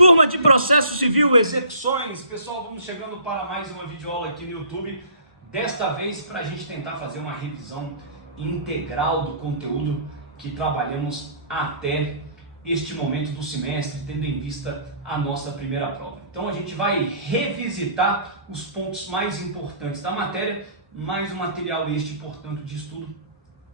Turma de Processo Civil, Execuções. Pessoal, vamos chegando para mais uma videoaula aqui no YouTube. Desta vez para a gente tentar fazer uma revisão integral do conteúdo que trabalhamos até este momento do semestre, tendo em vista a nossa primeira prova. Então a gente vai revisitar os pontos mais importantes da matéria, mais um material este, portanto, de estudo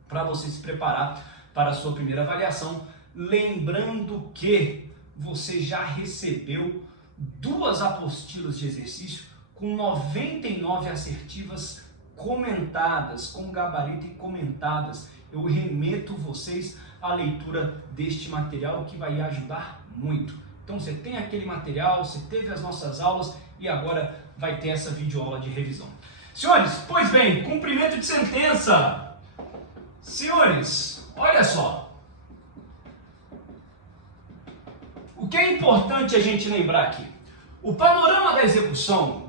para você se preparar para a sua primeira avaliação. Lembrando que você já recebeu 2 apostilas de exercício com 99 assertivas comentadas, com gabarito e comentadas. Eu remeto vocês à leitura deste material que vai ajudar muito. Então você tem aquele material, você teve as nossas aulas e agora vai ter essa videoaula de revisão. Senhores, pois bem, cumprimento de sentença. Senhores, olha só. O que é importante a gente lembrar aqui? O panorama da execução,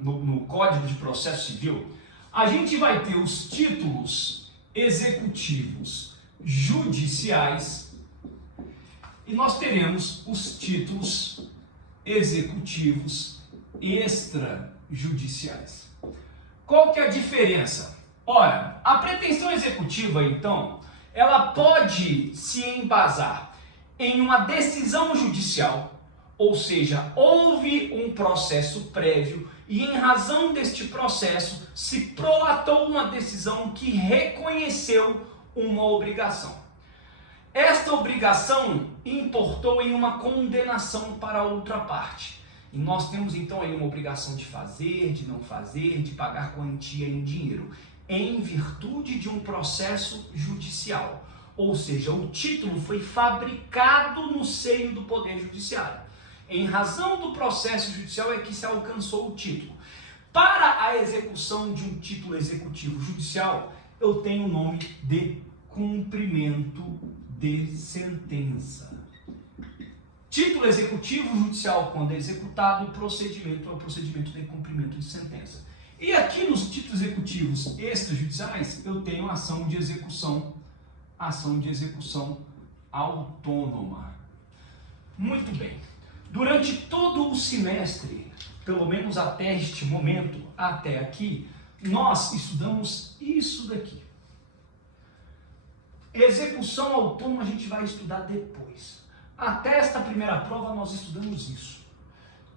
no Código de Processo Civil, a gente vai ter os títulos executivos judiciais e nós teremos os títulos executivos extrajudiciais. Qual que é a diferença? Ora, a pretensão executiva, então, ela pode se embasar em uma decisão judicial, ou seja, houve um processo prévio e em razão deste processo se prolatou uma decisão que reconheceu uma obrigação. Esta obrigação importou em uma condenação para a outra parte. E nós temos então aí uma obrigação de fazer, de não fazer, de pagar quantia em dinheiro, em virtude de um processo judicial. Ou seja, o título foi fabricado no seio do Poder Judiciário. Em razão do processo judicial é que se alcançou o título. Para a execução de um título executivo judicial, eu tenho o nome de cumprimento de sentença. Título executivo judicial, quando é executado, o procedimento é o procedimento de cumprimento de sentença. E aqui nos títulos executivos extrajudiciais, eu tenho ação de execução autônoma. Muito bem. Durante todo o semestre, pelo menos até este momento, até aqui, nós estudamos isso daqui. Execução autônoma a gente vai estudar depois. Até esta primeira prova nós estudamos isso.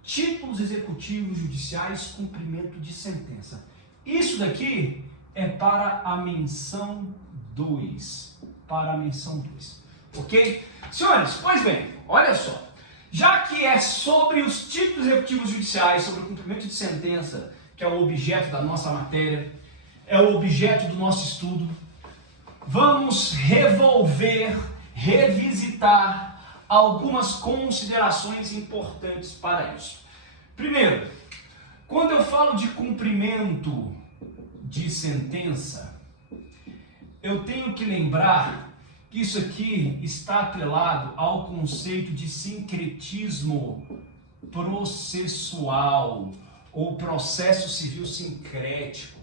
Títulos executivos judiciais, cumprimento de sentença. Isso daqui é para a menção 2. Ok? Senhores, pois bem, olha só. Já que é sobre os títulos executivos judiciais, sobre o cumprimento de sentença, que é o objeto da nossa matéria, é o objeto do nosso estudo, vamos revisitar algumas considerações importantes para isso. Primeiro, quando eu falo de cumprimento de sentença, eu tenho que lembrar que isso aqui está atrelado ao conceito de sincretismo processual, ou processo civil sincrético.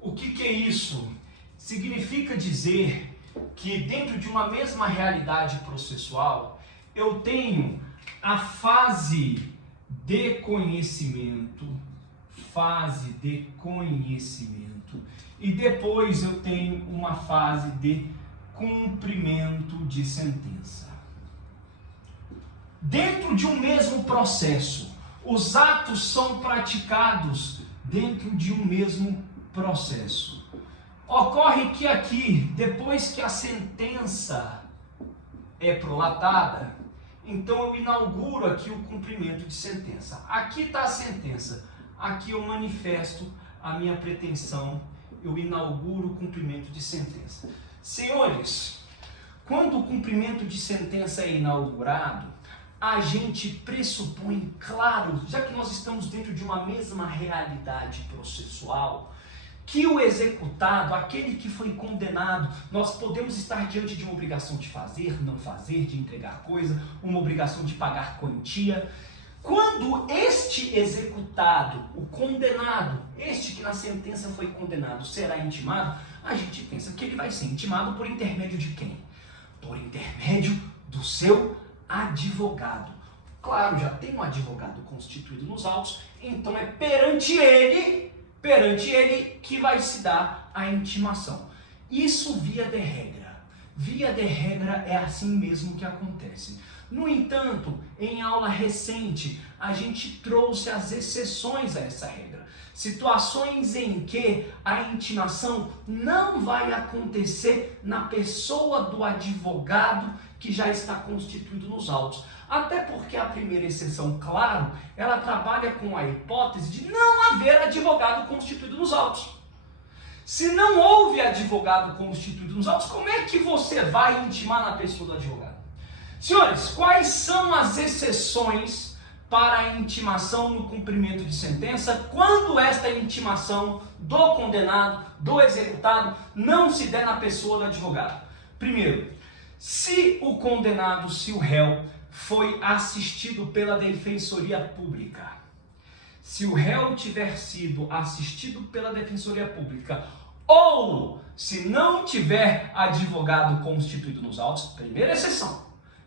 O que é isso? Significa dizer que dentro de uma mesma realidade processual, eu tenho a fase de conhecimento, e depois eu tenho uma fase de cumprimento de sentença. Dentro de um mesmo processo, os atos são praticados dentro de um mesmo processo. Ocorre que aqui, depois que a sentença é prolatada, então eu inauguro aqui o cumprimento de sentença. Aqui está a sentença. Aqui eu manifesto a minha pretensão, eu inauguro o cumprimento de sentença. Senhores, quando o cumprimento de sentença é inaugurado, a gente pressupõe, claro, já que nós estamos dentro de uma mesma realidade processual, que o executado, aquele que foi condenado, nós podemos estar diante de uma obrigação de fazer, não fazer, de entregar coisa, uma obrigação de pagar quantia. Quando este executado, o condenado, este que na sentença foi condenado, será intimado, a gente pensa que ele vai ser intimado por intermédio de quem? Por intermédio do seu advogado. Claro, já tem um advogado constituído nos autos, então é perante ele que vai se dar a intimação. Isso via de regra. Via de regra é assim mesmo que acontece. No entanto, em aula recente, a gente trouxe as exceções a essa regra. Situações em que a intimação não vai acontecer na pessoa do advogado que já está constituído nos autos. Até porque a primeira exceção, claro, ela trabalha com a hipótese de não haver advogado constituído nos autos. Se não houve advogado constituído nos autos, como é que você vai intimar na pessoa do advogado? Senhores, quais são as exceções para a intimação no cumprimento de sentença quando esta intimação do condenado, do executado, não se der na pessoa do advogado? Primeiro, se o condenado, se o réu, foi assistido pela Defensoria Pública. Se o réu tiver sido assistido pela Defensoria Pública ou se não tiver advogado constituído nos autos,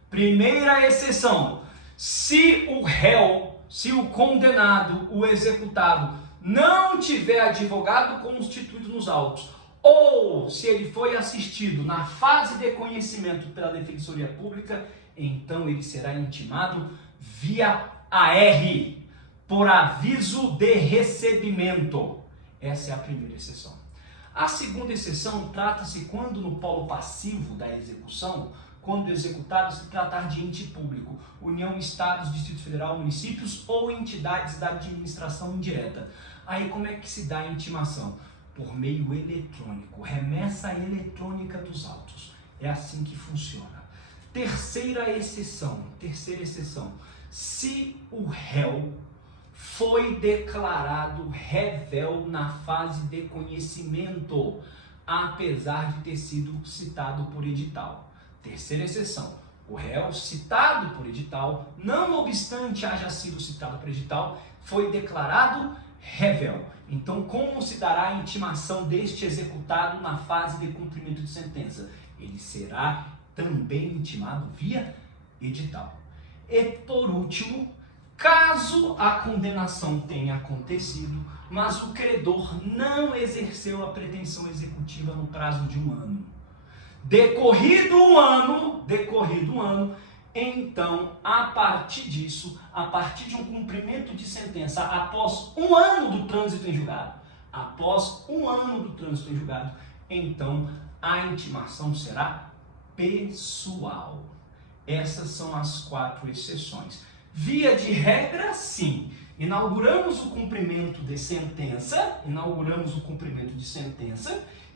primeira exceção, se o réu, se o condenado, o executado, não tiver advogado constituído nos autos, ou se ele foi assistido na fase de conhecimento pela Defensoria Pública, então ele será intimado via AR, por aviso de recebimento. Essa é a primeira exceção. A segunda exceção trata-se quando no polo passivo da execução, quando o executado se tratar de ente público, União, Estados, Distrito Federal, municípios ou entidades da administração indireta. Aí como é que se dá a intimação? Por meio eletrônico, remessa eletrônica dos autos. É assim que funciona. Terceira exceção, se o réu foi declarado rével na fase de conhecimento, apesar de ter sido citado por edital. Terceira exceção, o réu citado por edital, não obstante haja sido citado por edital, foi declarado rével. Então, como se dará a intimação deste executado na fase de cumprimento de sentença? Ele será também intimado via edital. E por último, caso a condenação tenha acontecido, mas o credor não exerceu a pretensão executiva no prazo de 1 ano. Decorrido um ano, então, a partir disso, a partir de um cumprimento de sentença, após 1 ano do trânsito em julgado, então a intimação será pessoal. Essas são as 4 exceções. Via de regra, sim. Inauguramos o cumprimento de sentença,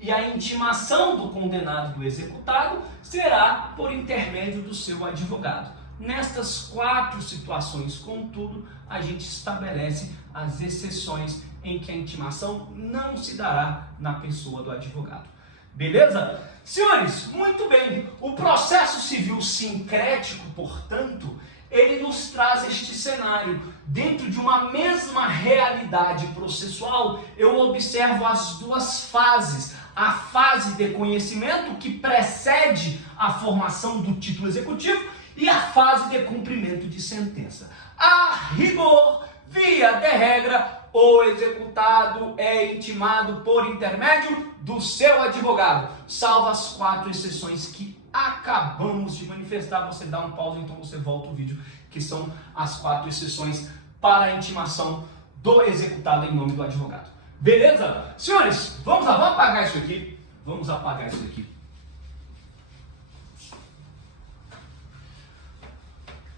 e a intimação do condenado e do executado será por intermédio do seu advogado. Nestas 4 situações, contudo, a gente estabelece as exceções em que a intimação não se dará na pessoa do advogado. Beleza? Senhores, muito bem. O processo civil sincrético, portanto, ele nos traz este cenário. Dentro de uma mesma realidade processual, eu observo as 2 fases. A fase de conhecimento, que precede a formação do título executivo, e a fase de cumprimento de sentença. A rigor, via de regra, o executado é intimado por intermédio do seu advogado, salvo as 4 exceções que acabamos de manifestar. Você dá um pause, então você volta o vídeo, que são as 4 exceções para a intimação do executado em nome do advogado. Beleza? Senhores, vamos apagar isso aqui.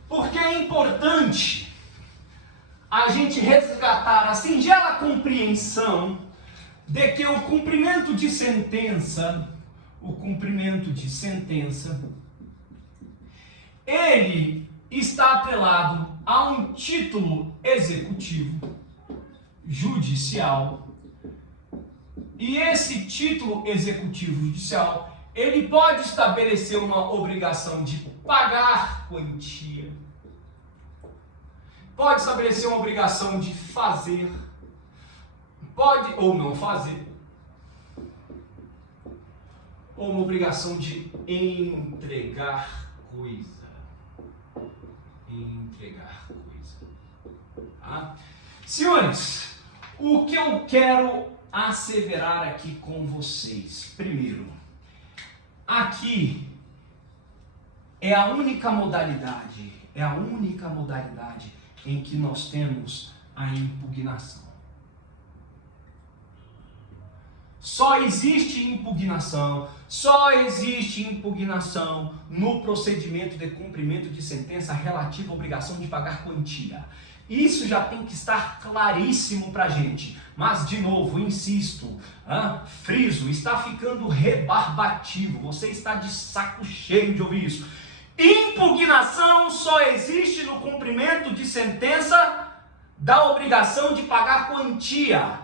Porque é importante a gente resgatar a singela compreensão de que o cumprimento de sentença, ele está atrelado a um título executivo judicial, e esse título executivo judicial, ele pode estabelecer uma obrigação de pagar quantia, pode estabelecer uma obrigação de fazer, pode ou não fazer, ou uma obrigação de entregar coisa. Entregar coisa. Tá? Senhores, o que eu quero asseverar aqui com vocês? Primeiro, aqui é a única modalidade em que nós temos a impugnação. Só existe impugnação no procedimento de cumprimento de sentença relativa à obrigação de pagar quantia. Isso já tem que estar claríssimo pra gente. Mas, de novo, insisto, friso, está ficando rebarbativo. Você está de saco cheio de ouvir isso. Impugnação só existe no cumprimento de sentença da obrigação de pagar quantia.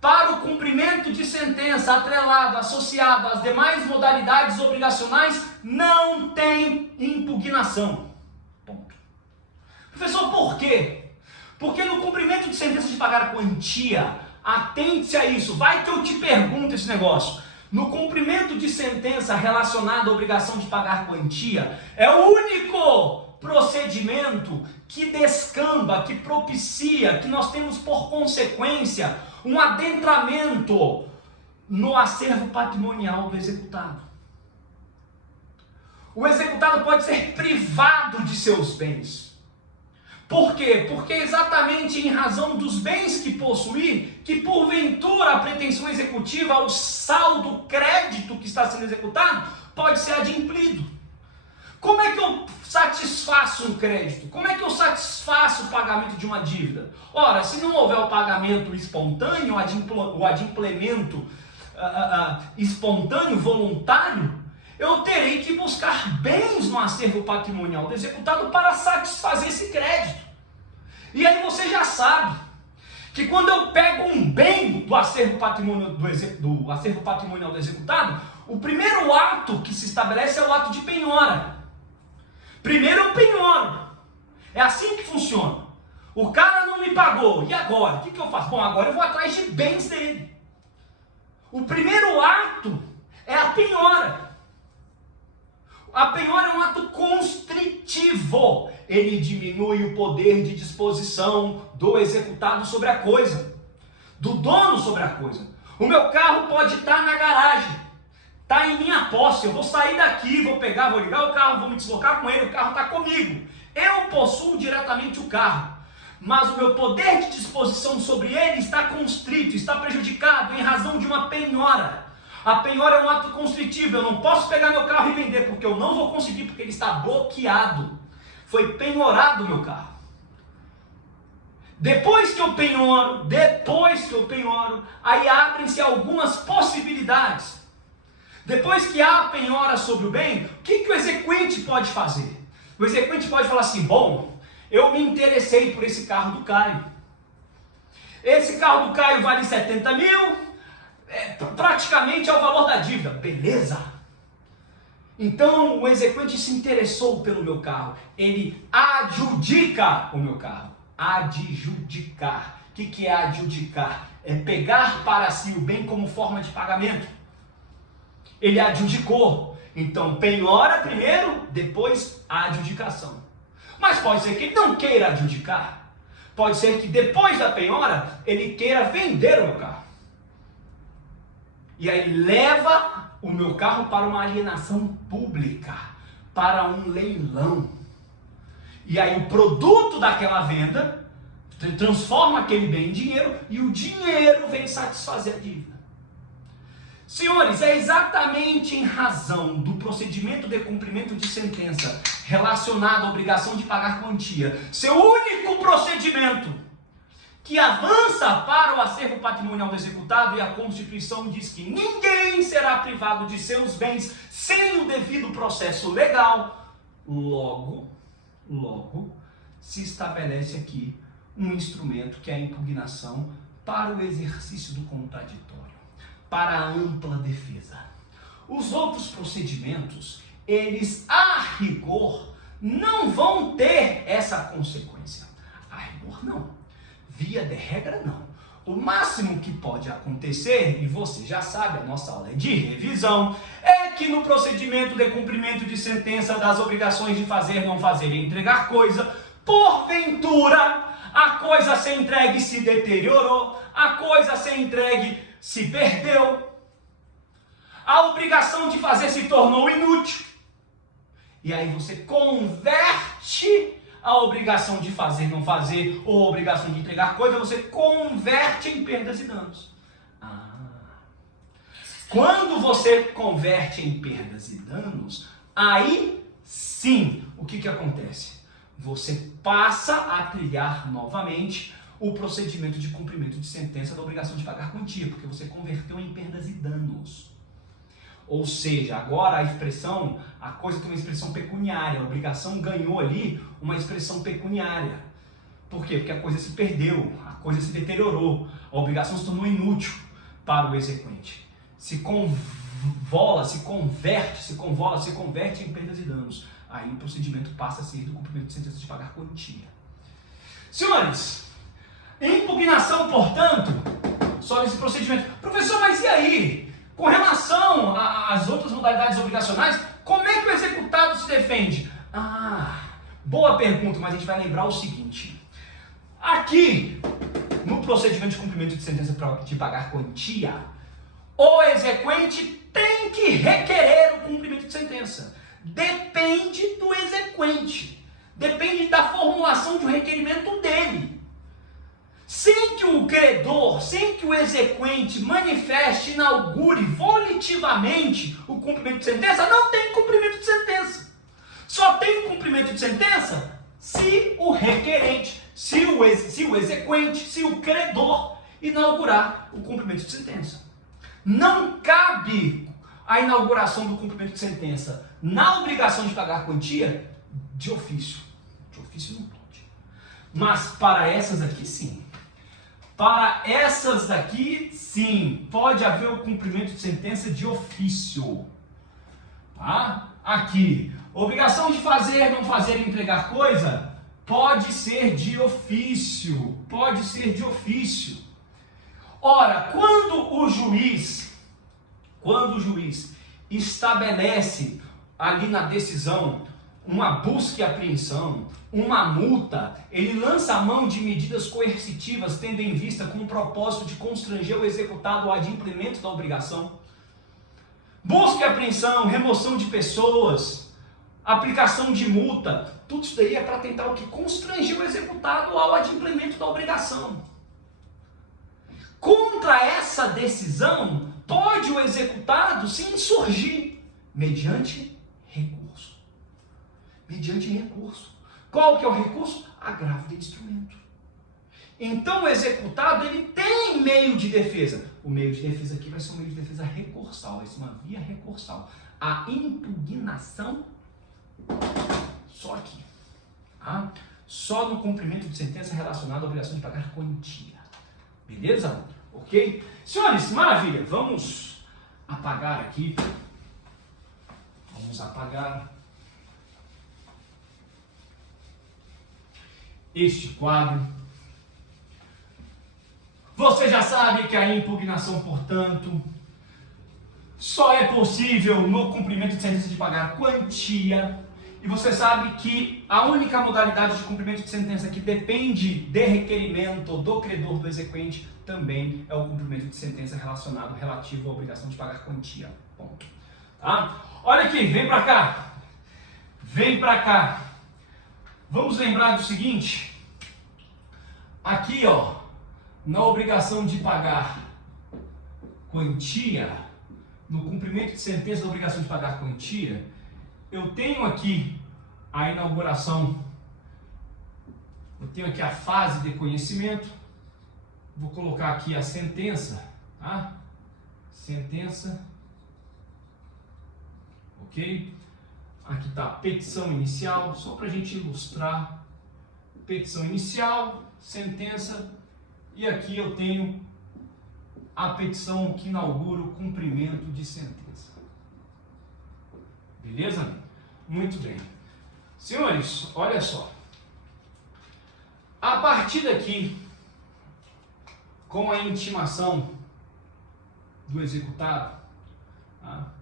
Para o cumprimento de sentença atrelado, associado às demais modalidades obrigacionais, não tem impugnação. Ponto. Professor, por quê? Porque no cumprimento de sentença de pagar a quantia, atente-se a isso, vai que eu te pergunto esse negócio. No cumprimento de sentença relacionada à obrigação de pagar quantia, é o único procedimento que descamba, que propicia, que nós temos por consequência um adentramento no acervo patrimonial do executado. O executado pode ser privado de seus bens. Por quê? Porque exatamente em razão dos bens que possuir, que porventura a pretensão executiva, o saldo crédito que está sendo executado, pode ser adimplido. Como é que eu satisfaço um crédito? Como é que eu satisfaço o pagamento de uma dívida? Ora, se não houver o pagamento espontâneo, o adimplemento espontâneo, voluntário, eu terei que buscar bens no acervo patrimonial do executado para satisfazer esse crédito. E aí você já sabe que quando eu pego um bem do acervo patrimonial do executado, o primeiro ato que se estabelece é o ato de penhora. Primeiro eu penhoro. É assim que funciona. O cara não me pagou. E agora? O que eu faço? Bom, agora eu vou atrás de bens dele. O primeiro ato é a penhora. A penhora é um ato constritivo. Ele diminui o poder de disposição do executado sobre a coisa, do dono sobre a coisa. O meu carro pode estar na garagem, está em minha posse. Eu vou sair daqui, vou ligar o carro, vou me deslocar com ele, o carro está comigo. Eu possuo diretamente o carro, mas o meu poder de disposição sobre ele está constrito, está prejudicado em razão de uma penhora. A penhora é um ato constritivo. Eu não posso pegar meu carro e vender, porque eu não vou conseguir, porque ele está bloqueado. Foi penhorado o meu carro. Depois que eu penhoro, aí abrem-se algumas possibilidades. Depois que há a penhora sobre o bem, o que o exequente pode fazer? O exequente pode falar assim: bom, eu me interessei por esse carro do Caio. Esse carro do Caio vale 70 mil, praticamente é o valor da dívida. Beleza. Então o exequente se interessou pelo meu carro. Ele adjudica o meu carro. Adjudicar. O que é adjudicar? É pegar para si o bem como forma de pagamento. Ele adjudicou. Então penhora primeiro, depois a adjudicação. Mas pode ser que ele não queira adjudicar. Pode ser que depois da penhora ele queira vender o meu carro. E aí leva o meu carro para uma alienação pública, para um leilão. E aí o produto daquela venda transforma aquele bem em dinheiro e o dinheiro vem satisfazer a dívida. Senhores, é exatamente em razão do procedimento de cumprimento de sentença relacionado à obrigação de pagar quantia, seu único procedimento, que avança para o acervo patrimonial do executado, e a Constituição diz que ninguém será privado de seus bens sem o devido processo legal. Logo, se estabelece aqui um instrumento que é a impugnação para o exercício do contraditório, para a ampla defesa. Os outros procedimentos, eles a rigor não vão ter essa consequência. A rigor não. Via de regra, não. O máximo que pode acontecer, e você já sabe, a nossa aula é de revisão, é que no procedimento de cumprimento de sentença das obrigações de fazer, não fazer e entregar coisa, porventura a coisa a ser entregue se deteriorou, a coisa a ser entregue se perdeu, a obrigação de fazer se tornou inútil. E aí você converte a obrigação de fazer, não fazer, ou a obrigação de entregar coisa, você converte em perdas e danos. Quando você converte em perdas e danos, aí sim, o que acontece? Você passa a trilhar novamente o procedimento de cumprimento de sentença da obrigação de pagar quantia, porque você converteu em perdas e danos. Ou seja, agora a coisa tem uma expressão pecuniária, a obrigação ganhou ali uma expressão pecuniária. Por quê? Porque a coisa se perdeu, a coisa se deteriorou, a obrigação se tornou inútil para o exequente. Se converte em perdas e danos. Aí o procedimento passa a ser do cumprimento de sentença de pagar quantia. Senhores, impugnação, portanto, só nesse procedimento. Professor, mas e aí? Com relação às outras modalidades obrigacionais, como é que o executado se defende? Boa pergunta, mas a gente vai lembrar o seguinte. Aqui, no procedimento de cumprimento de sentença de pagar quantia, o exequente tem que requerer o cumprimento de sentença. Depende do exequente. Depende da formulação de um requerimento dele. Sem que o credor, sem que o exequente manifeste, inaugure volitivamente o cumprimento de sentença, não tem cumprimento de sentença. Só tem cumprimento de sentença se o requerente, se o exequente, se o credor inaugurar o cumprimento de sentença. Não cabe a inauguração do cumprimento de sentença na obrigação de pagar quantia de ofício. De ofício não pode. Mas para essas aqui, sim. Para essas daqui, sim, pode haver o cumprimento de sentença de ofício. Tá? Aqui, obrigação de fazer, não fazer e entregar coisa, pode ser de ofício. Pode ser de ofício. Ora, quando o juiz estabelece ali na decisão uma busca e apreensão, uma multa, ele lança a mão de medidas coercitivas, tendo em vista com o propósito de constranger o executado ao adimplemento da obrigação. Busca e apreensão, remoção de pessoas, aplicação de multa, tudo isso daí é para tentar o que? Constranger o executado ao adimplemento da obrigação. Contra essa decisão, pode o executado se insurgir mediante recurso. Mediante recurso. Qual que é o recurso? Agravo de instrumento. Então o executado ele tem meio de defesa. O meio de defesa aqui vai ser um meio de defesa recursal, vai ser uma via recursal. A impugnação só aqui. Tá? Só no cumprimento de sentença relacionada à obrigação de pagar quantia. Beleza? Ok? Senhores, maravilha. Vamos apagar aqui. Vamos apagar este quadro. Você já sabe que a impugnação, portanto, só é possível no cumprimento de sentença de pagar quantia. E você sabe que a única modalidade de cumprimento de sentença que depende de requerimento do credor do exequente também é o cumprimento de sentença relativo à obrigação de pagar quantia. Ponto. Tá? Olha aqui, vem pra cá. Vem pra cá. Vamos lembrar do seguinte. Aqui, ó, na obrigação de pagar quantia, no cumprimento de sentença da obrigação de pagar quantia, eu tenho aqui a inauguração, eu tenho aqui a fase de conhecimento, vou colocar aqui a sentença, tá? Sentença, ok? Aqui está a petição inicial, só para a gente ilustrar, petição inicial, sentença, e aqui eu tenho a petição que inaugura o cumprimento de sentença. Beleza? Muito bem. Senhores, olha só. A partir daqui, com a intimação do executado, tá?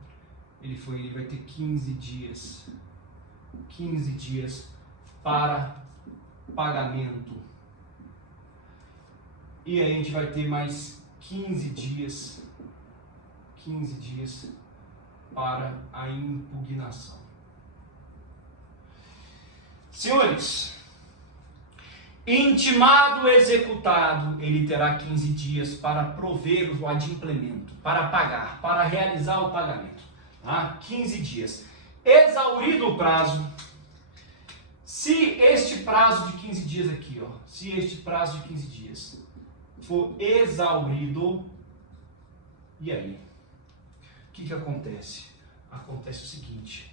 ele vai ter 15 dias. 15 dias para pagamento. E aí a gente vai ter mais 15 dias para a impugnação. Senhores, intimado executado, ele terá 15 dias para prover o adimplemento, para pagar, para realizar o pagamento. Tá? 15 dias. Exaurido o prazo, se este prazo de 15 dias aqui, ó, se este prazo de 15 dias for exaurido, e aí? O que acontece? Acontece o seguinte,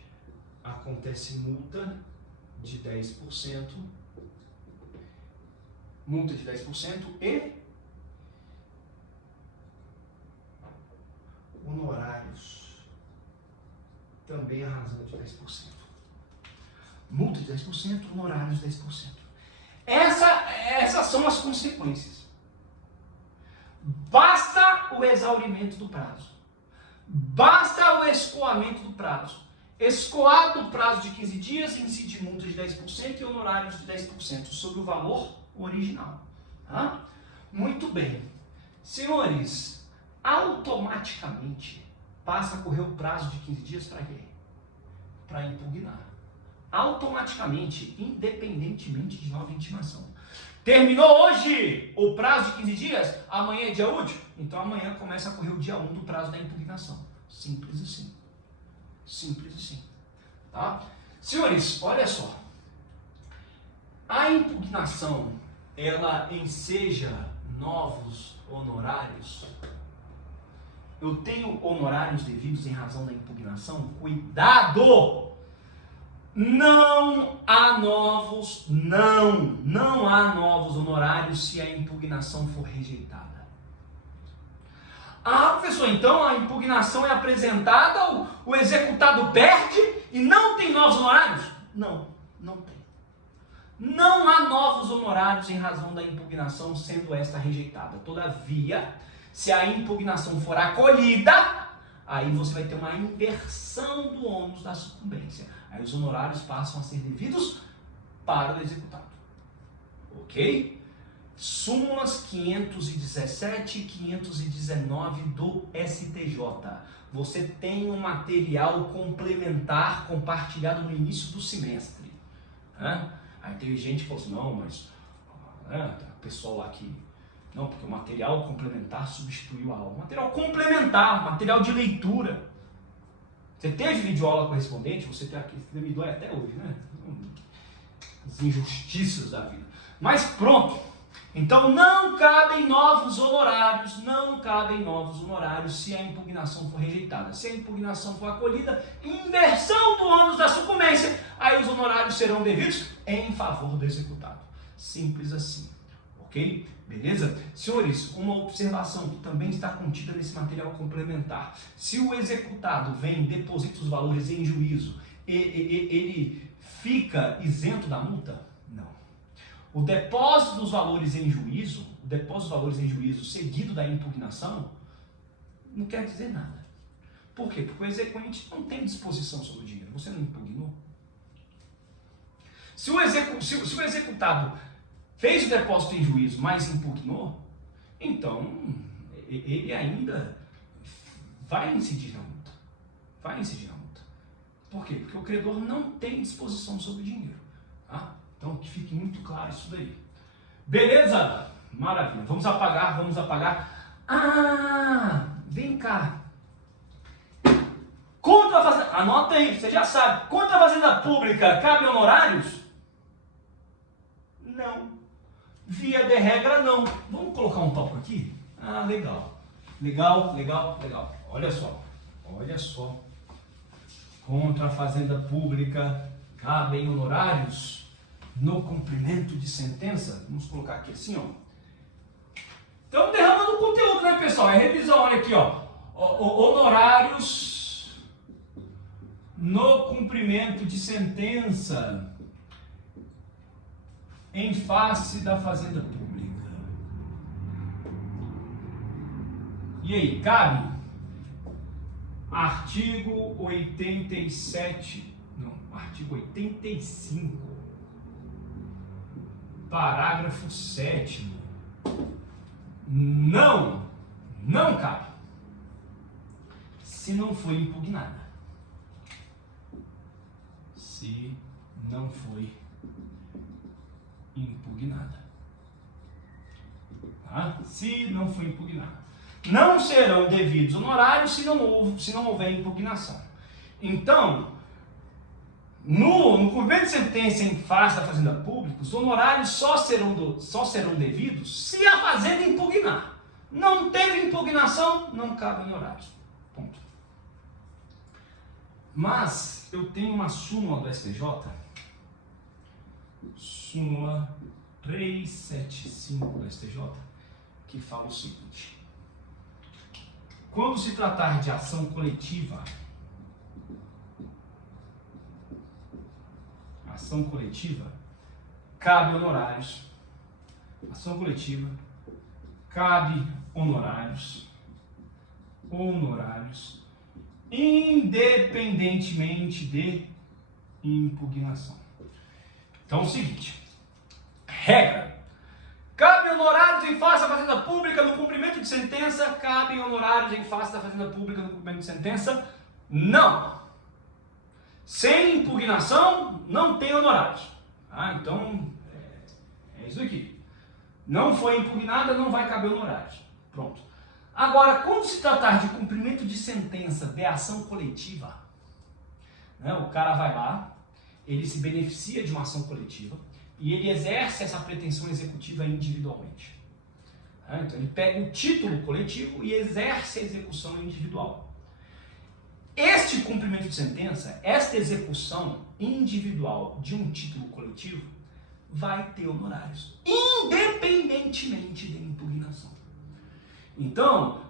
acontece multa de 10%, e honorários, também a razão de 10%. Multa de 10%, honorários de 10%. Essas são as consequências. Basta o exaurimento do prazo. Basta o escoamento do prazo. Escoado o prazo de 15 dias, incide multa de 10% e honorários de 10% sobre o valor original. Tá? Muito bem. Senhores, automaticamente passa a correr o prazo de 15 dias para quê? Para impugnar. Automaticamente, independentemente de nova intimação. Terminou hoje o prazo de 15 dias, amanhã é dia útil, então amanhã começa a correr o dia 1 do prazo da impugnação. Simples assim. Simples assim. Tá? Senhores, olha só. A impugnação, ela enseja novos honorários. Eu tenho honorários devidos em razão da impugnação? Cuidado! Não há novos honorários se a impugnação for rejeitada. Ah, professor, então a impugnação é apresentada, o executado perde e não tem novos honorários? Não tem. Não há novos honorários em razão da impugnação sendo esta rejeitada. Todavia, se a impugnação for acolhida, aí você vai ter uma inversão do ônus da sucumbência. Aí os honorários passam a ser devidos para o executado. Ok? Súmulas 517 e 519 do STJ. Você tem um material complementar compartilhado no início do semestre. Aí teve gente que falou assim, não, mas o pessoal lá que... Não, porque o material complementar substituiu a aula. Material complementar, material de leitura. Você teve videoaula correspondente, você tem aqui, me dói até hoje, né? As injustiças da vida. Mas pronto. Então não cabem novos honorários se a impugnação for rejeitada. Se a impugnação for acolhida, inversão do ônus da sucumbência, aí os honorários serão devidos em favor do executado. Simples assim. Ok? Beleza? Senhores, uma observação que também está contida nesse material complementar. Se o executado vem, deposita os valores em juízo, ele fica isento da multa? Não. O depósito dos valores em juízo, seguido da impugnação, não quer dizer nada. Por quê? Porque o exequente não tem disposição sobre o dinheiro. Você não impugnou. Se o executado fez o depósito em juízo, mas impugnou, então ele ainda vai incidir na multa. Por quê? Porque o credor não tem disposição sobre o dinheiro. Tá? Então que fique muito claro isso daí. Beleza? Maravilha. Vamos apagar. Ah, vem cá. Contra a fazenda, anota aí, você já sabe. Contra a fazenda pública, cabe honorários? Não. Via de regra, não. Vamos colocar um tópico aqui? Ah, legal. Olha só. Contra a fazenda pública, cabem honorários no cumprimento de sentença? Vamos colocar aqui assim, ó. Estamos derramando conteúdo, né, pessoal? É revisão, olha aqui, ó. Honorários no cumprimento de sentença em face da fazenda pública. E aí, cabe? Artigo 87, não, artigo 85, parágrafo 7º. Não cabe, se não foi impugnada. Se não foi impugnada. Tá? Se não foi impugnada. Não serão devidos honorários se não houver impugnação. Então, no cumprimento de sentença em face da Fazenda Pública, os honorários só serão devidos se a Fazenda impugnar. Não teve impugnação, não cabe honorários. Ponto. Mas eu tenho uma súmula do STJ, súmula 375 do STJ, que fala o seguinte: quando se tratar de ação coletiva, cabe honorários. Ação coletiva, cabe honorários, independentemente de impugnação. Então é o seguinte, regra: cabe honorários em face da Fazenda Pública no cumprimento de sentença? Cabem honorários em face da Fazenda Pública no cumprimento de sentença? Não. Sem impugnação, não tem honorários. Ah, então, é isso aqui. Não foi impugnada, não vai caber honorários. Pronto. Agora, quando se tratar de cumprimento de sentença de ação coletiva, né, o cara vai lá, ele se beneficia de uma ação coletiva, e ele exerce essa pretensão executiva individualmente. Então ele pega o título coletivo e exerce a execução individual. Este cumprimento de sentença, esta execução individual de um título coletivo, vai ter honorários, independentemente da impugnação. Então,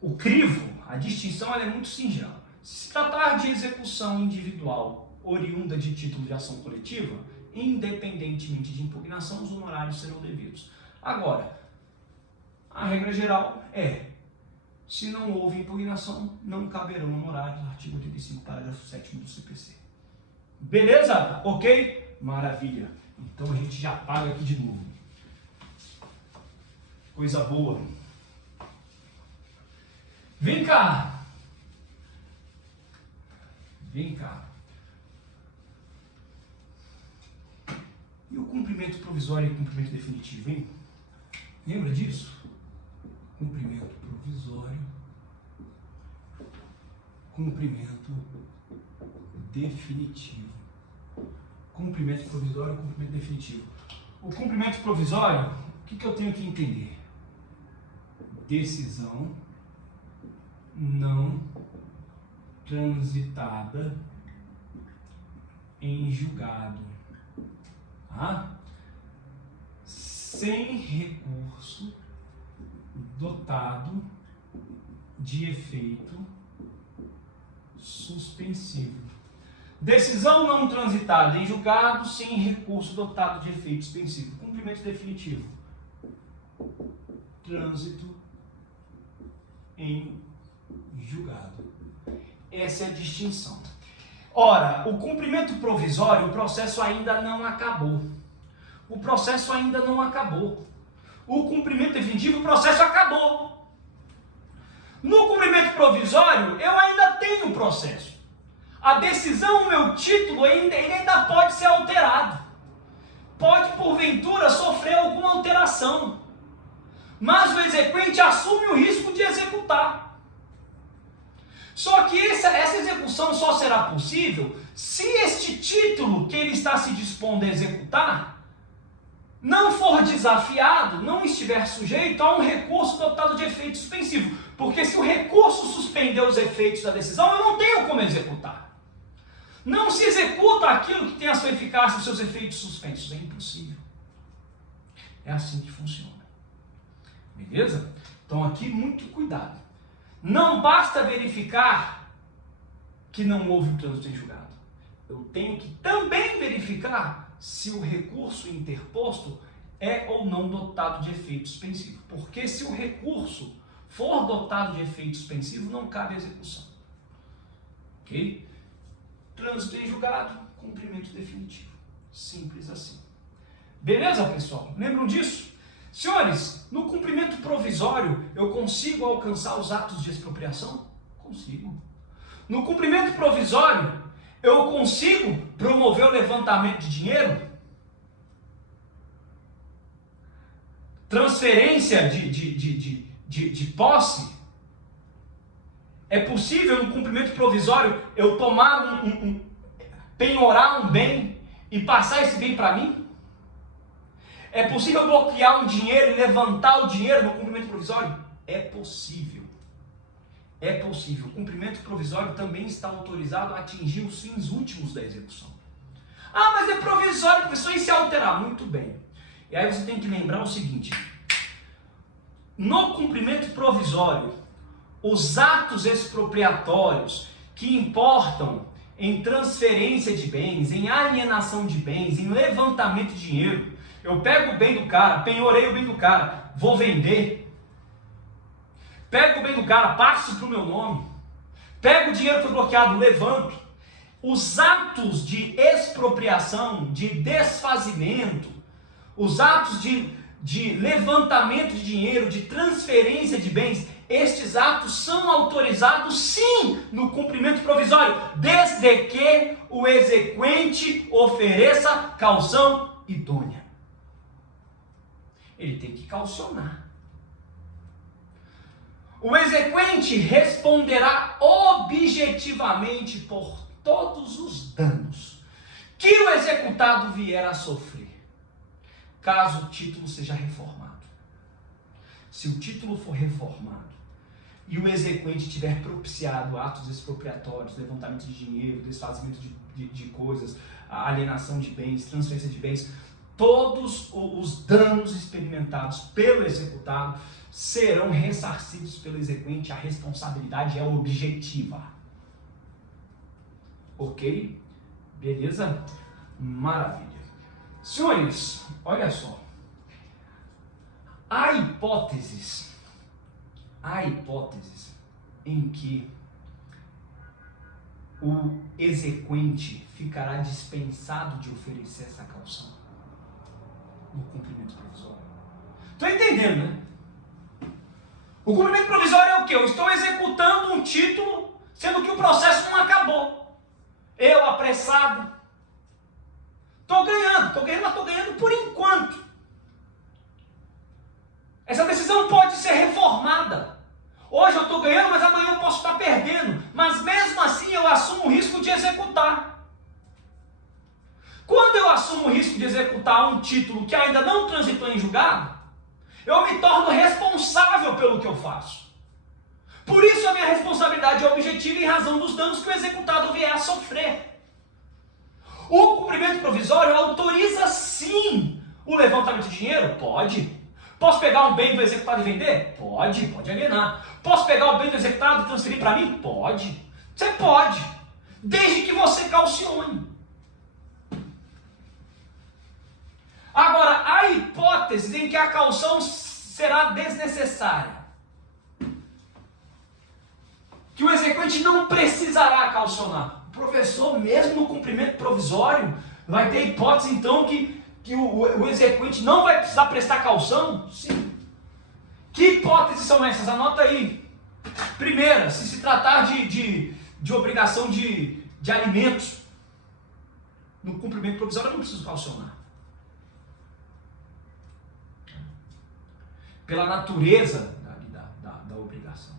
o crivo, a distinção, ela é muito singela. Se tratar de execução individual oriunda de título de ação coletiva, independentemente de impugnação, os honorários serão devidos. Agora, a regra geral é: se não houve impugnação, não caberão honorários. Artigo 85, parágrafo 7º do CPC. Beleza? Ok? Maravilha. Então a gente já paga aqui de novo. Coisa boa. Vem cá. Vem cá. E o cumprimento provisório e o cumprimento definitivo, hein? Lembra disso? Cumprimento provisório, cumprimento definitivo. Cumprimento provisório, cumprimento definitivo. O cumprimento provisório, o que eu tenho que entender? Decisão não transitada em julgado, sem recurso dotado de efeito suspensivo. Decisão não transitada em julgado sem recurso dotado de efeito suspensivo. Cumprimento definitivo. Trânsito em julgado. Essa é a distinção. Ora, o cumprimento provisório, o processo ainda não acabou. O processo ainda não acabou. O cumprimento definitivo, o processo acabou. No cumprimento provisório, eu ainda tenho o processo. A decisão, o meu título, ele ainda pode ser alterado. Pode, porventura, sofrer alguma alteração. Mas o exequente assume o risco de executar. Só que essa execução só será possível se este título que ele está se dispondo a executar não for desafiado, não estiver sujeito a um recurso dotado de efeito suspensivo. Porque se o recurso suspender os efeitos da decisão, eu não tenho como executar. Não se executa aquilo que tem a sua eficácia e os seus efeitos suspensos. É impossível. É assim que funciona. Beleza? Então aqui muito cuidado. Não basta verificar que não houve um trânsito em julgado. Eu tenho que também verificar se o recurso interposto é ou não dotado de efeito suspensivo. Porque se o recurso for dotado de efeito suspensivo, não cabe execução. Ok? Trânsito em julgado, cumprimento definitivo. Simples assim. Beleza, pessoal? Lembram disso? Senhores, no cumprimento provisório, eu consigo alcançar os atos de expropriação? Consigo. No cumprimento provisório, eu consigo promover o levantamento de dinheiro? Transferência de posse? É possível no cumprimento provisório eu tomar penhorar um bem e passar esse bem para mim? É possível bloquear um dinheiro e levantar o dinheiro no cumprimento provisório? É possível. É possível. O cumprimento provisório também está autorizado a atingir os fins últimos da execução. Ah, mas é provisório, professor, e se alterar? Muito bem. E aí você tem que lembrar o seguinte: no cumprimento provisório, os atos expropriatórios que importam em transferência de bens, em alienação de bens, em levantamento de dinheiro, eu pego o bem do cara, penhorei o bem do cara, vou vender, pego o bem do cara, passo para o meu nome, pego o dinheiro que foi bloqueado, levanto. Os atos de expropriação, de desfazimento, os atos de levantamento de dinheiro, de transferência de bens, estes atos são autorizados sim no cumprimento provisório, desde que o exequente ofereça caução idônea. Ele tem que caucionar. O exequente responderá objetivamente por todos os danos que o executado vier a sofrer, caso o título seja reformado. Se o título for reformado e o exequente tiver propiciado atos expropriatórios, levantamento de dinheiro, desfazimento de coisas, alienação de bens, transferência de bens, todos os danos experimentados pelo executado serão ressarcidos pelo exequente. A responsabilidade é objetiva. Ok? Beleza? Maravilha. Senhores, olha só. Há hipóteses em que o exequente ficará dispensado de oferecer essa caução no cumprimento provisório. Estou entendendo, né? O cumprimento provisório é o quê? Eu estou executando um título, sendo que o processo não acabou. Eu, apressado, estou ganhando, mas estou ganhando por enquanto. Essa decisão pode ser reformada. Hoje eu estou ganhando, mas amanhã eu posso estar perdendo. Mas mesmo assim eu assumo o risco de executar. Quando eu assumo o risco de executar um título que ainda não transitou em julgado, eu me torno responsável pelo que eu faço. Por isso a minha responsabilidade é objetiva em razão dos danos que o executado vier a sofrer. O cumprimento provisório autoriza sim o levantamento de dinheiro? Pode. Posso pegar um bem do executado e vender? Pode alienar. Posso pegar o bem do executado e transferir para mim? Pode. Você pode, desde que você caucione. Agora, há hipóteses em que a caução será desnecessária, que o exequente não precisará caucionar. O professor, mesmo no cumprimento provisório, vai ter hipótese então que o exequente não vai precisar prestar caução? Sim. Que hipóteses são essas? Anota aí. Primeira, se tratar de obrigação de alimentos, no cumprimento provisório eu não preciso caucionar. Pela natureza da obrigação.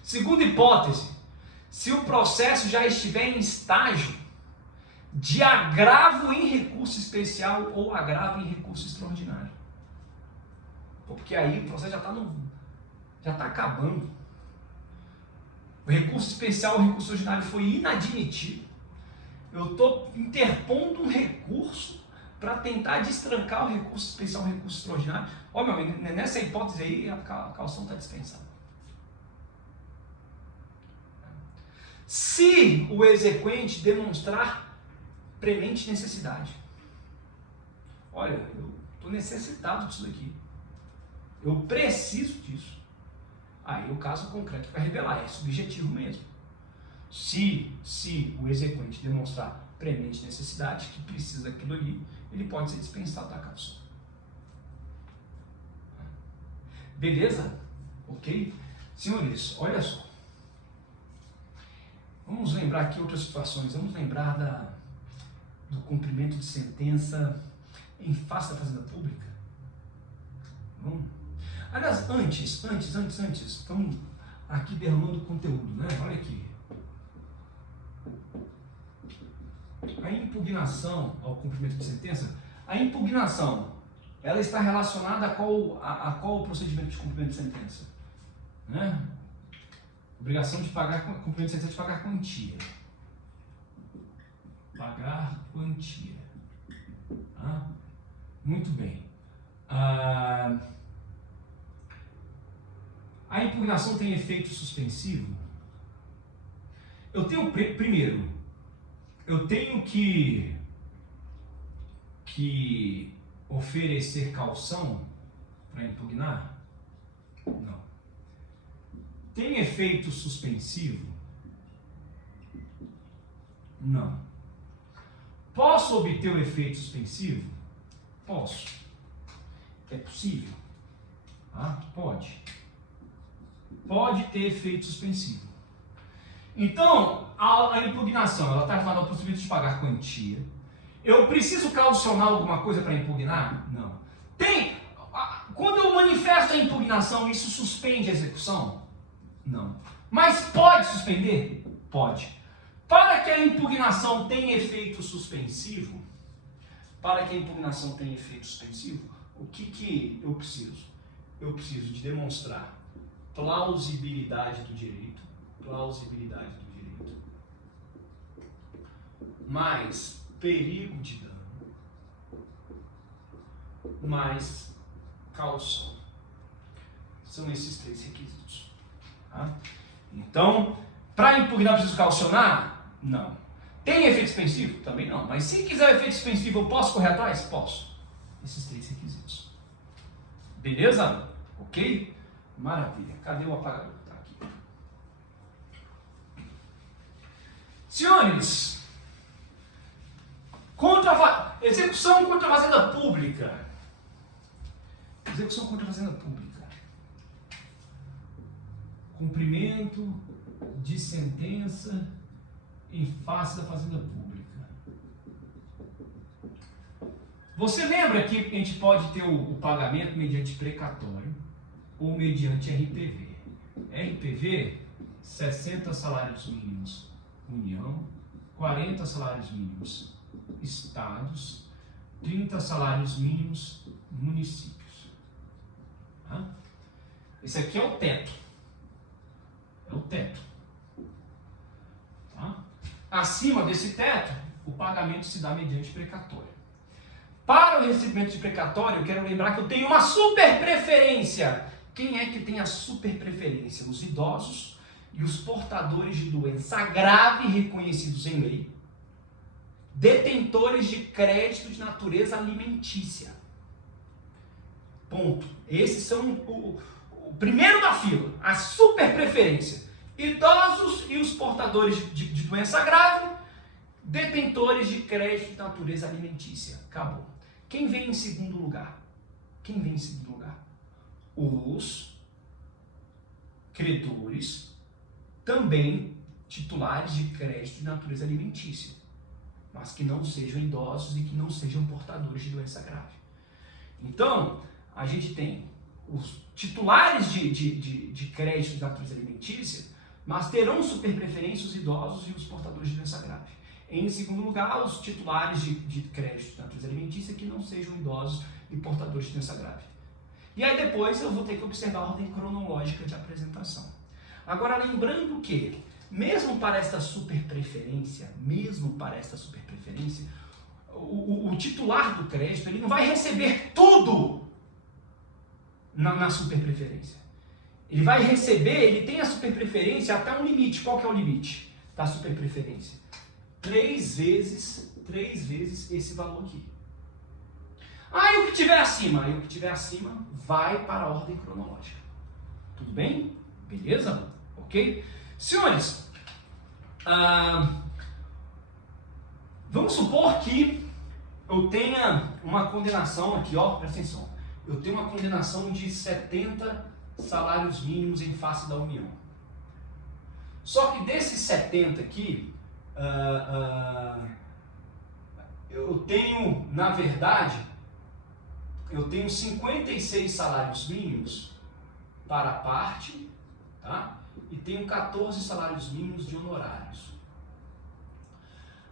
Segunda hipótese, se o processo já estiver em estágio de agravo em recurso especial ou agravo em recurso extraordinário. Porque aí o processo já está acabando. O recurso especial ou recurso extraordinário foi inadmitido. Eu estou interpondo um recurso para tentar destrancar o recurso especial ou recurso extraordinário. Ó, meu amigo, nessa hipótese aí a caução está dispensada. Se o exequente demonstrar premente necessidade. Olha, eu estou necessitado disso daqui. eu preciso disso. Aí o caso concreto vai revelar, é subjetivo mesmo. Se o exequente demonstrar premente necessidade, que precisa daquilo ali, ele pode ser dispensado da causa. Beleza? Ok? Senhores, olha só. Vamos lembrar aqui outras situações. Vamos lembrar do cumprimento de sentença em face da fazenda pública. Vamos. Aliás, antes, estamos aqui derramando conteúdo, né? Olha aqui. A impugnação ao cumprimento de sentença, a impugnação, ela está relacionada a qual procedimento de cumprimento de sentença? Né? Obrigação de pagar, cumprimento de sentença de pagar quantia. Pagar quantia. Ah, muito bem. A impugnação tem efeito suspensivo? Eu tenho, primeiro, eu tenho que oferecer caução para impugnar? Não. Tem efeito suspensivo? Não. Posso obter o efeito suspensivo? Posso. É possível? Ah, pode. Pode ter efeito suspensivo. Então, a impugnação, ela está relacionada ao procedimento de pagar quantia. Eu preciso caucionar alguma coisa para impugnar? Não. Quando eu manifesto a impugnação, isso suspende a execução? Não. Mas pode suspender? Pode. Para que a impugnação tenha efeito suspensivo, o que eu preciso? Eu preciso de demonstrar plausibilidade do direito, mais perigo de dano, mais caução. São esses três requisitos. Tá? Então, para impugnar, preciso caucionar? Não. Tem efeito suspensivo? Também não. Mas se quiser efeito suspensivo, eu posso correr atrás? Posso. Esses três requisitos. Beleza? Ok? Maravilha. Cadê o apagador? Tá aqui. Senhores, execução contra a fazenda pública. Execução contra a fazenda pública. Cumprimento de sentença em face da fazenda pública. Você lembra que a gente pode ter o pagamento mediante precatório ou mediante RPV. RPV, 60 salários mínimos União, 40 salários mínimos Estados, 30 salários mínimos municípios. Tá? Esse aqui é o teto. É o teto. Tá? Acima desse teto, o pagamento se dá mediante precatório. Para o recebimento de precatório, eu quero lembrar que eu tenho uma super preferência. Quem é que tem a super preferência? Os idosos e os portadores de doença grave reconhecidos em lei, detentores de crédito de natureza alimentícia. Ponto. Esses são o primeiro da fila, a super preferência. Idosos e os portadores de doença grave, detentores de crédito de natureza alimentícia. Acabou. Quem vem em segundo lugar? Os credores, também titulares de crédito de natureza alimentícia, mas que não sejam idosos e que não sejam portadores de doença grave. Então, a gente tem os titulares de crédito de natureza alimentícia, mas terão superpreferência os idosos e os portadores de doença grave. Em segundo lugar, os titulares de crédito de natureza alimentícia que não sejam idosos e portadores de doença grave. E aí depois eu vou ter que observar a ordem cronológica de apresentação. Agora, lembrando que, mesmo para esta superpreferência, o titular do crédito ele não vai receber tudo na superpreferência. Ele vai receber, ele tem a superpreferência até um limite. Qual que é o limite da superpreferência? 3 vezes esse valor aqui. Ah, e o que tiver acima? E o que tiver acima vai para a ordem cronológica. Tudo bem? Beleza? Ok? Senhores, vamos supor que eu tenha uma condenação aqui, ó, presta atenção. Eu tenho uma condenação de 70 salários mínimos em face da União. Só que desses 70 aqui, eu tenho, na verdade, eu tenho 56 salários mínimos para a parte, tá? E tenho 14 salários mínimos de honorários.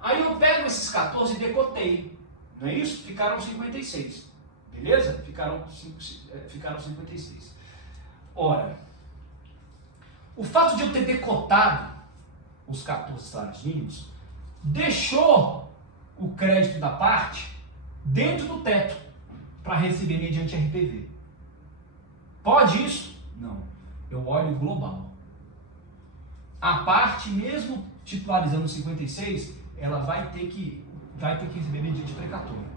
Aí eu pego esses 14 e decotei, não é isso? Ficaram 56, beleza? Ficaram 56. Ora, o fato de eu ter decotado os 14 salários mínimos deixou o crédito da parte dentro do teto para receber mediante RPV. Pode isso? Não. Eu olho o global. A parte, mesmo titularizando 56, ela vai ter que receber mediante precatório,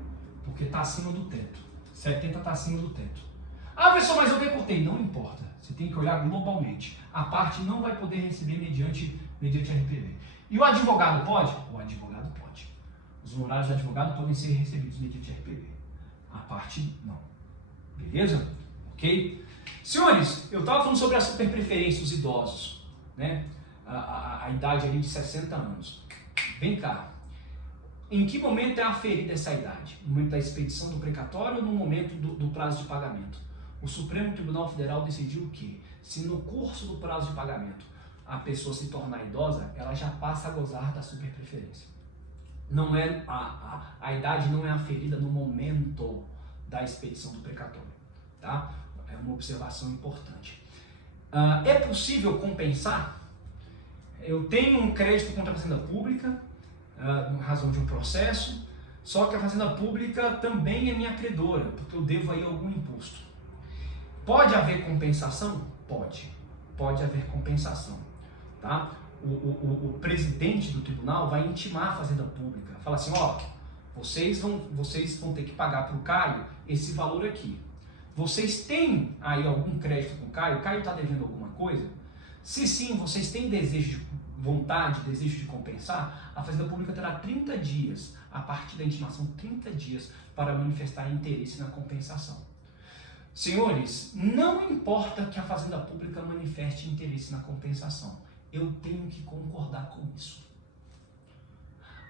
porque está acima do teto. 70 está acima do teto. Ah, professor, mas eu decotei. Não importa. Você tem que olhar globalmente. A parte não vai poder receber mediante RPV. E o advogado pode? O advogado pode. Os honorários do advogado podem ser recebidos mediante RPV. A parte não. Beleza? Ok? Senhores, eu estava falando sobre a superpreferência dos idosos, né? A idade ali de 60 anos. Vem cá. Em que momento é aferida essa idade? No momento da expedição do precatório ou no momento do prazo de pagamento? O Supremo Tribunal Federal decidiu o quê? Se no curso do prazo de pagamento a pessoa se tornar idosa, ela já passa a gozar da superpreferência. Não é, a idade não é aferida no momento da expedição do precatório. Tá? É uma observação importante. É possível compensar? Eu tenho um crédito contra a Fazenda Pública, em razão de um processo, só que a Fazenda Pública também é minha credora, porque eu devo aí algum imposto. Pode haver compensação? Pode. Pode haver compensação. Tá? O presidente do tribunal vai intimar a Fazenda Pública, fala assim, ó, vocês vão ter que pagar para o Caio esse valor aqui. Vocês têm aí algum crédito com o Caio? O Caio está devendo alguma coisa? Se sim, vocês têm vontade, desejo de compensar, a Fazenda Pública terá 30 dias, a partir da intimação, 30 dias para manifestar interesse na compensação. Senhores, não importa que a Fazenda Pública manifeste interesse na compensação, eu tenho que concordar com isso.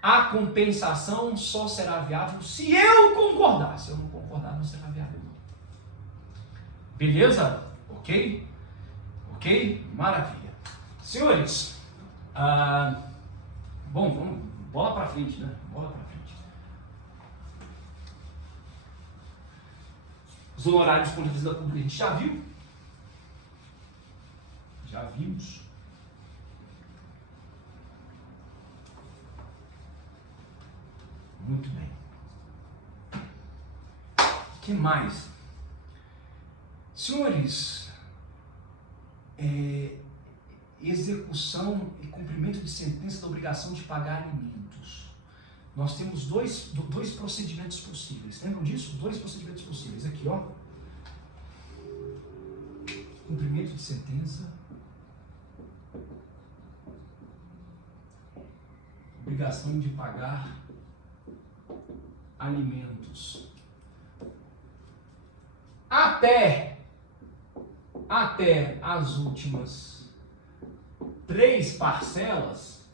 A compensação só será viável se eu concordar. Se eu não concordar, não será viável. Beleza? Ok? Ok? Maravilha. Senhores, bom, vamos, bola pra frente, né? Bola pra frente. Os honorários contra a Fazenda Pública a gente já viu? Já vimos. Muito bem. O que mais? Senhores, execução e cumprimento de sentença da obrigação de pagar alimentos. Nós temos dois procedimentos possíveis. Lembram disso? 2 procedimentos possíveis. Aqui, ó. Cumprimento de sentença. Obrigação de pagar alimentos. Até as últimas 3 parcelas,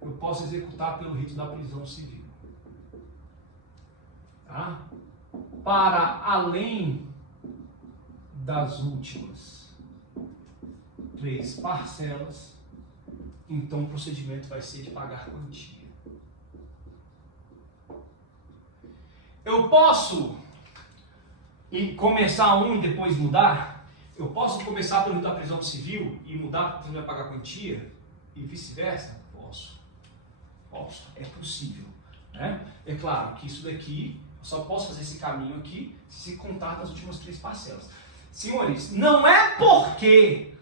eu posso executar pelo rito da prisão civil. Tá? Para além das últimas 3 parcelas, então o procedimento vai ser de pagar quantia. Eu posso começar um e depois mudar? Eu posso começar pelo rito da prisão civil e mudar porque você vai pagar quantia? E vice-versa? Posso. Posso. É possível. Né? É claro que isso daqui, eu só posso fazer esse caminho aqui se contar das últimas 3 parcelas. Senhores, não é porque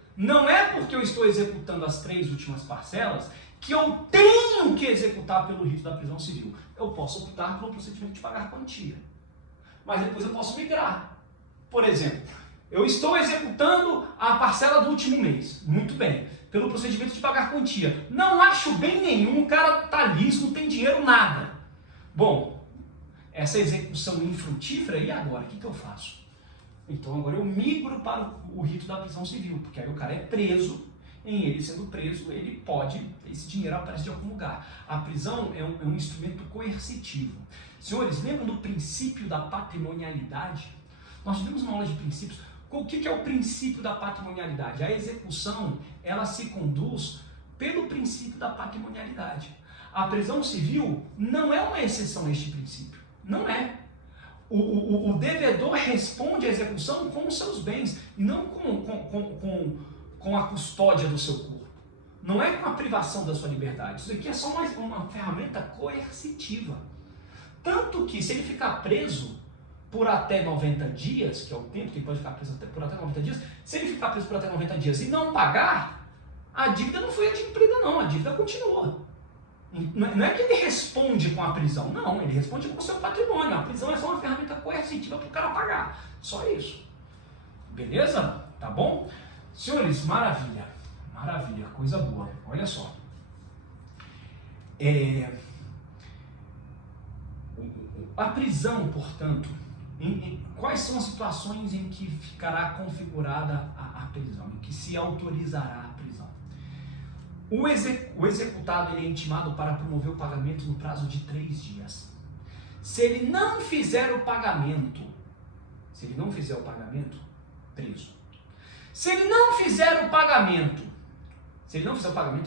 eu estou executando as 3 últimas parcelas que eu tenho que executar pelo rito da prisão civil. Eu posso optar pelo procedimento de pagar quantia, mas depois eu posso migrar. Por exemplo, eu estou executando a parcela do último mês, muito bem, pelo procedimento de pagar quantia. Não acho bem nenhum, o cara tá liso, não tem dinheiro, nada. Bom, essa execução infrutífera, e agora? O que eu faço? Então agora eu migro para o rito da prisão civil, porque aí o cara é preso, em ele sendo preso, ele pode, esse dinheiro aparece de algum lugar. A prisão é um instrumento coercitivo. Senhores, lembram do princípio da patrimonialidade? Nós tivemos uma aula de princípios. O que é o princípio da patrimonialidade? A execução, ela se conduz pelo princípio da patrimonialidade. A prisão civil não é uma exceção a este princípio. Não é. O devedor responde à execução com os seus bens, e não com a custódia do seu corpo. Não é com a privação da sua liberdade. Isso aqui é só uma ferramenta coercitiva. Tanto que, se ele ficar preso por até 90 dias, que é o tempo que ele pode ficar preso por até 90 dias, se ele ficar preso por até 90 dias e não pagar, a dívida não foi adimplida não, a dívida continua. Não é que ele responde com a prisão, não, ele responde com o seu patrimônio. A prisão é só uma ferramenta coercitiva para o cara pagar, só isso. Beleza? Tá bom? Senhores, maravilha, maravilha, coisa boa. Olha só. A prisão, portanto, quais são as situações em que ficará configurada a prisão, em que se autorizará a prisão? O executado ele é intimado para promover o pagamento no prazo de 3 dias. Se ele não fizer o pagamento, preso. Se ele não fizer o pagamento,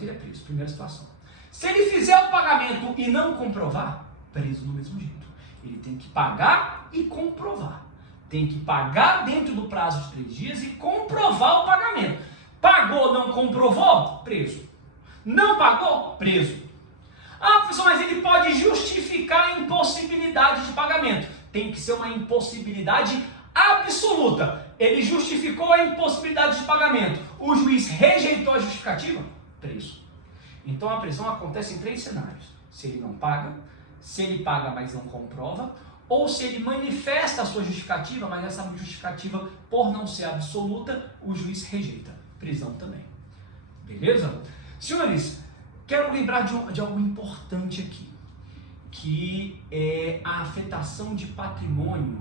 ele é preso, primeira situação. Se ele fizer o pagamento e não comprovar, preso do mesmo jeito. Ele tem que pagar e comprovar. Tem que pagar dentro do prazo de 3 dias e comprovar o pagamento. Pagou, não comprovou? Preso. Não pagou? Preso. Ah, professor, mas ele pode justificar a impossibilidade de pagamento. Tem que ser uma impossibilidade absoluta. Ele justificou a impossibilidade de pagamento. O juiz rejeitou a justificativa? Preso. Então a prisão acontece em 3 cenários. Se ele não paga, se ele paga, mas não comprova, ou se ele manifesta a sua justificativa, mas essa justificativa, por não ser absoluta, o juiz rejeita. Prisão também. Beleza? Senhores, quero lembrar de algo importante aqui, que é a afetação de patrimônio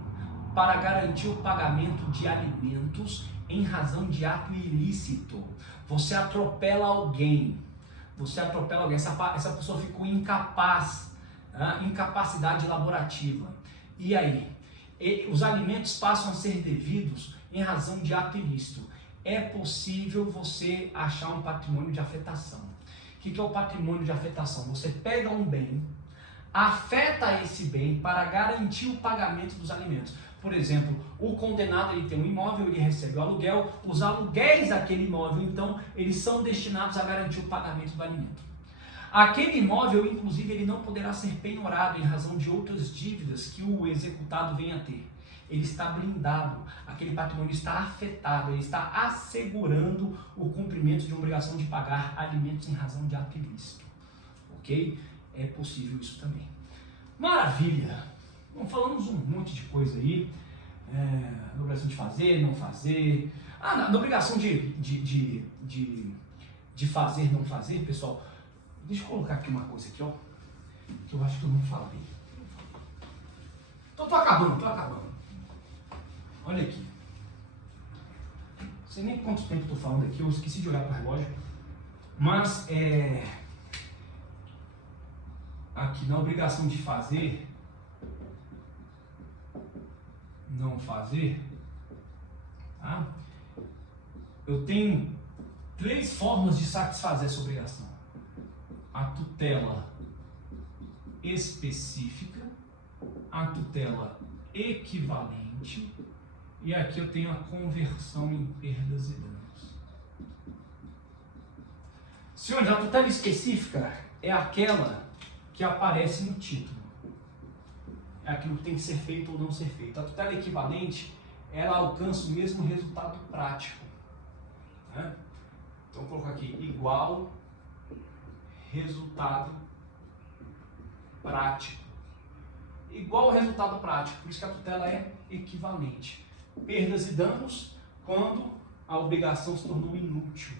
para garantir o pagamento de alimentos em razão de ato ilícito. Você atropela alguém, essa pessoa ficou incapaz, incapacidade laborativa. E aí? Os alimentos passam a ser devidos em razão de ato ilícito. É possível você achar um patrimônio de afetação. O que é o patrimônio de afetação? Você pega um bem, afeta esse bem para garantir o pagamento dos alimentos. Por exemplo, o condenado ele tem um imóvel, ele recebe o aluguel, os aluguéis daquele imóvel, então, eles são destinados a garantir o pagamento do alimento. Aquele imóvel, inclusive, ele não poderá ser penhorado em razão de outras dívidas que o executado venha a ter. Ele está blindado, aquele patrimônio está afetado, ele está assegurando o cumprimento de uma obrigação de pagar alimentos em razão de ato ilícito. Ok? É possível isso também. Maravilha! Bom, falamos um monte de coisa aí, na obrigação de fazer, não fazer, na obrigação de fazer, não fazer, pessoal. Deixa eu colocar aqui uma coisa aqui, ó, que eu acho que eu não falei. Tô acabando. Olha aqui. Não sei nem quanto tempo estou falando aqui, eu esqueci de olhar para o relógio. Mas, aqui na obrigação de fazer, não fazer, tá? Eu tenho 3 formas de satisfazer essa obrigação. A tutela específica, a tutela equivalente, e aqui eu tenho a conversão em perdas e danos. Senhores, a tutela específica é aquela que aparece no título. É aquilo que tem que ser feito ou não ser feito. A tutela equivalente, ela alcança o mesmo resultado prático. Né? Então, vou colocar aqui igual resultado prático. Igual ao resultado prático, por isso que a tutela é equivalente. Perdas e danos quando a obrigação se tornou inútil.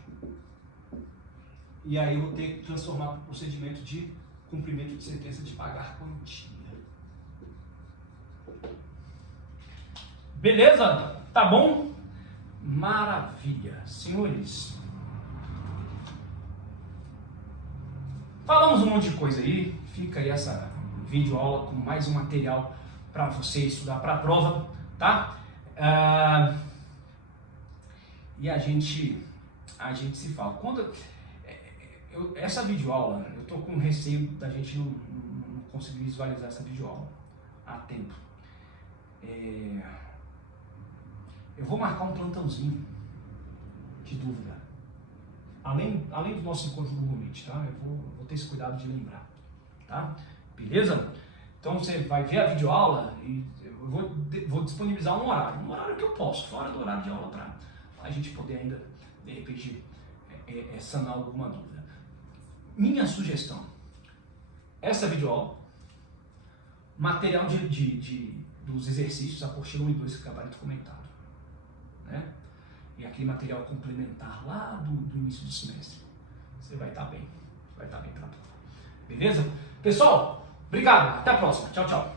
E aí eu vou ter que transformar para o procedimento de cumprimento de sentença de pagar quantia. Beleza? Tá bom? Maravilha. Senhores, falamos um monte de coisa aí. Fica aí essa videoaula com mais um material para você estudar para a prova, tá? E a gente se fala. Essa videoaula, eu tô com receio da gente não conseguir visualizar essa videoaula a tempo. Eu vou marcar um plantãozinho de dúvida. Além do nosso encontro no Google Meet, tá? Eu vou ter esse cuidado de lembrar, tá? Beleza? Então você vai ver a videoaula e eu vou disponibilizar um horário que eu posso, fora do horário de aula, para a gente poder ainda, de repente, sanar alguma dúvida. Minha sugestão, essa videoaula, material dos exercícios, apostila 1 e 2, gabarito comentado, né? E aquele material complementar lá do início do semestre. Você vai estar bem, para a prova. Beleza? Pessoal, obrigado, até a próxima. Tchau, tchau.